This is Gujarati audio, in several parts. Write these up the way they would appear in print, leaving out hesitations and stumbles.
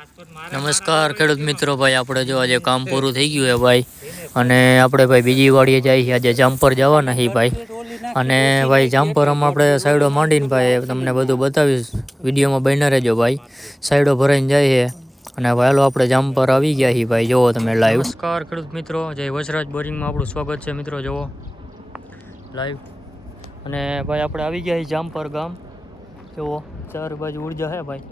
નમસ્કાર ખેડૂત મિત્રો, ભાઈ આપણે જો આજે કામ પૂરું થઈ ગયું છે ભાઈ, અને આપણે ભાઈ બીજી વાડીએ જઈએ છીએ. આજે જામપર જવાના છીએ ભાઈ, અને ભાઈ જામપરમાં આપણે સાઈડો માંડીને ભાઈ તમને બધું બતાવીશ. વિડીયોમાં બન્યા રહેજો ભાઈ. સાઈડો ભરાઈને જાય છે, અને ભાઈ હાલો આપણે જામપર આવી ગયા છીએ ભાઈ, જોવો તમે લાઈવ. નમસ્કાર ખેડૂત મિત્રો, જય વસરાજ બોરિંગમાં આપણું સ્વાગત છે મિત્રો, જોવો લાઈવ. અને ભાઈ આપણે આવી ગયા છીએ જામપર ગામ, જોવો ચાર બાજુ ઉર્જા છે ભાઈ.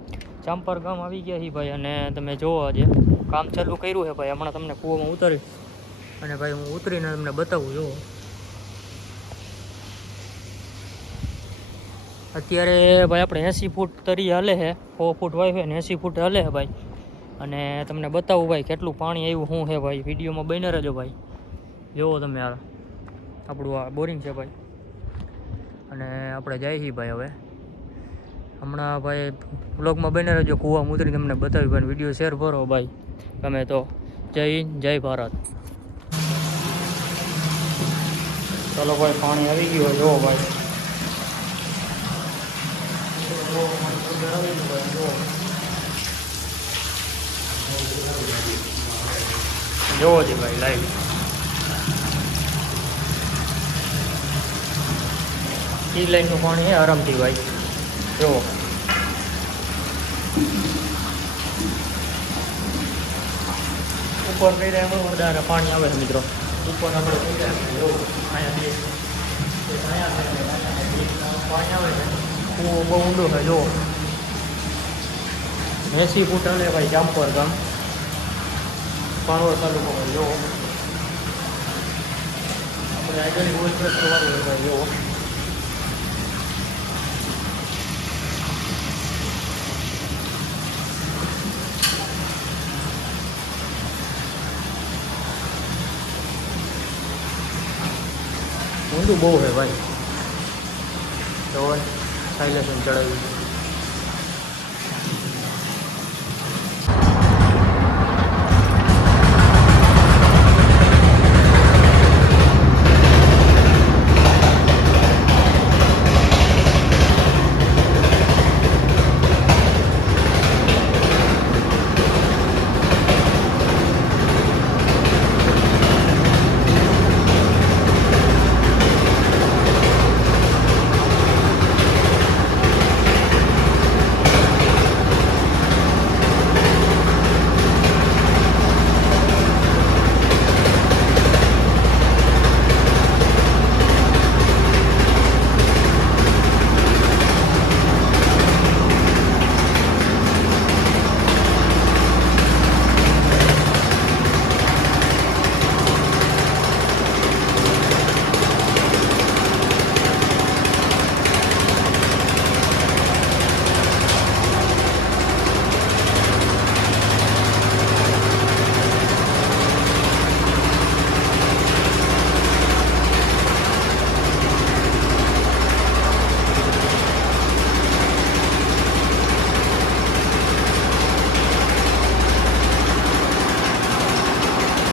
જામપર ગામ આવી ગયા છીએ ભાઈ, અને તમે જોવો આજે કામ ચાલુ કર્યું છે ભાઈ. હમણાં તમને કૂવામાં ઉતારી, અને ભાઈ હું ઉતરીને તમને બતાવું. જોવો અત્યારે ભાઈ આપણે 80 ફૂટ તરી હાલે છે, 100 ફૂટ વાય ને 80 ફૂટ હાલે છે ભાઈ. અને તમને બતાવું ભાઈ કેટલું પાણી આવ્યું શું છે ભાઈ, વિડીયોમાં બન્યા રહેજો ભાઈ. જોવો તમે આ આપણું આ બોરિંગ છે ભાઈ, અને આપણે જઈએ છીએ ભાઈ હવે. હમણાં ભાઈ વ્લોગમાં બને રહેજો, કૂવામાં ઉતરી તમને બતાવી ભાઈ. વિડીયો શેર કરો ભાઈ ગમે તો. જય હિન્દ, જય ભારત. ચાલો ભાઈ, પાણી આવી ગયું જોવો ભાઈ. જોવો જી ભાઈ લાઈવ. ઈ લાઈનનું પાણી છે આરામથી ભાઈ, જોવો. ઉપર કઈ રહ્યા વધારે પાણી આવે છે મિત્રો. ઉપર આપણે પાણી આવે છે, કૂવો બહુ ઊંડો છે. જુઓ 80 ફૂટ હાલે ભાઈ જામપર ગામ, પાણવડ તાલુકો ભાઈ. જુઓ આપણે આગળ ગોળ પ્રેસ કરવાનું છે ભાઈ. જુઓ ઊંડું બહુ છે ભાઈ. તો સાયલેશન ચડાવ્યું.